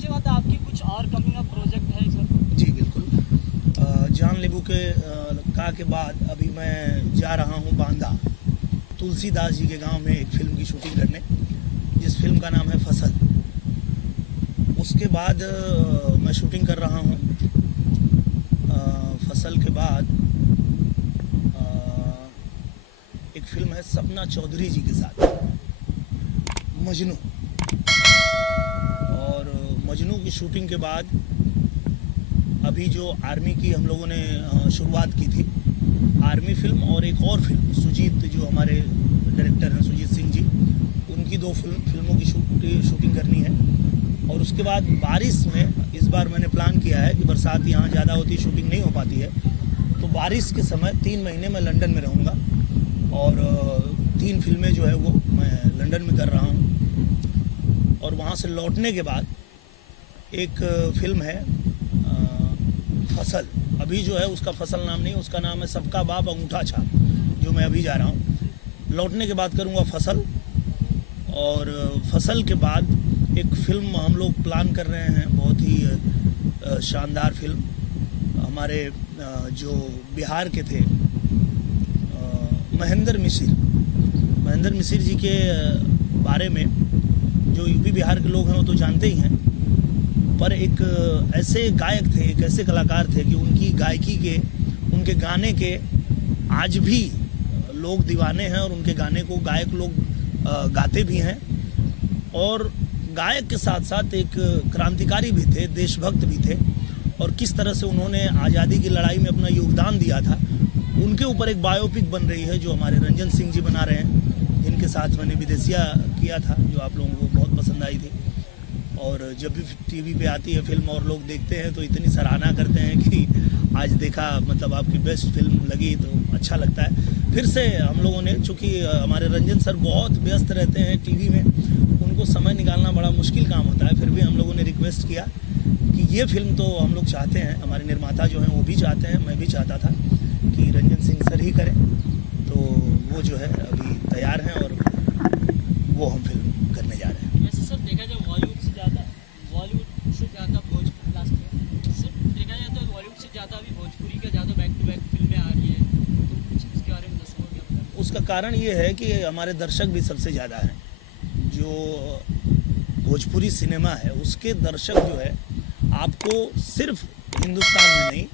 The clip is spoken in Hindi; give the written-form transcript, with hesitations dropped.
इसके बाद आपकी कुछ और कमिंग अप प्रोजेक्ट है सर? जी बिल्कुल। जान लेबू के का के बाद अभी मैं जा रहा हूँ बांदा, तुलसीदास जी के गांव में एक फिल्म की शूटिंग करने, जिस फिल्म का नाम है फसल। उसके बाद मैं शूटिंग कर रहा हूँ। फसल के बाद एक फिल्म है सपना चौधरी जी के साथ, मजनू। और मजनू की शूटिंग के बाद अभी जो आर्मी की हम लोगों ने शुरुआत की थी, आर्मी फिल्म और एक और फिल्म, सुजीत जो हमारे डायरेक्टर हैं सुजीत सिंह जी, उनकी दो फिल्मों की शूटिंग करनी है। और उसके बाद बारिश में इस बार मैंने प्लान किया है कि बरसात यहाँ ज़्यादा होती, शूटिंग नहीं हो पाती है, तो बारिश के समय 3 महीने मैं लंदन में रहूँगा और 3 फिल्में जो है वो मैं लंदन में कर रहा हूँ। और वहाँ से लौटने के बाद एक फिल्म है फसल, अभी जो है उसका फसल नाम नहीं, उसका नाम है सबका बाप अंगूठा छाप, जो मैं अभी जा रहा हूँ। लौटने के बाद करूँगा फसल, और फसल के बाद एक फिल्म हम लोग प्लान कर रहे हैं, बहुत ही शानदार फिल्म। हमारे जो बिहार के थे महेंद्र मिसिर जी के बारे में जो यूपी बिहार के लोग हैं वो तो जानते ही हैं, पर एक ऐसे गायक थे, एक ऐसे कलाकार थे कि उनकी गायकी के, उनके गाने के आज भी लोग दीवाने हैं, और उनके गाने को गायक लोग गाते भी हैं। और गायक के साथ साथ एक क्रांतिकारी भी थे, देशभक्त भी थे, और किस तरह से उन्होंने आज़ादी की लड़ाई में अपना योगदान दिया था, उनके ऊपर एक बायोपिक बन रही है जो हमारे रंजन सिंह जी बना रहे हैं, जिनके साथ मैंने विदेशिया किया था, जो आप लोगों को बहुत पसंद आई थी। और जब भी टीवी पे आती है फिल्म और लोग देखते हैं तो इतनी सराहना करते हैं कि आज देखा, मतलब आपकी बेस्ट फिल्म लगी, तो अच्छा लगता है। फिर से हम लोगों ने, चूँकि हमारे रंजन सर बहुत व्यस्त रहते हैं टीवी में, उनको समय निकालना बड़ा मुश्किल काम होता है, फिर भी हम लोगों ने रिक्वेस्ट किया कि ये फिल्म तो हम लोग चाहते हैं, हमारे निर्माता जो हैं वो भी चाहते हैं, मैं भी चाहता था कि रंजन सिंह सर ही करें, तो वो जो है अभी तैयार हैं और वो हम फिल्म करने जा रहे हैं। वैसे सर देखा जाए बॉलीवुड से ज़्यादा भोजपुरी, लास्ट में सर देखा जाए तो बॉलीवुड से ज़्यादा अभी भोजपुरी का ज़्यादा बैक टू बैक फिल्में आ रही हैं, तो कुछ इसके बारे में दस सकोगे? उसका कारण ये है कि हमारे दर्शक भी सबसे ज़्यादा हैं। जो भोजपुरी सिनेमा है उसके दर्शक जो है आपको सिर्फ हिंदुस्तान में नहीं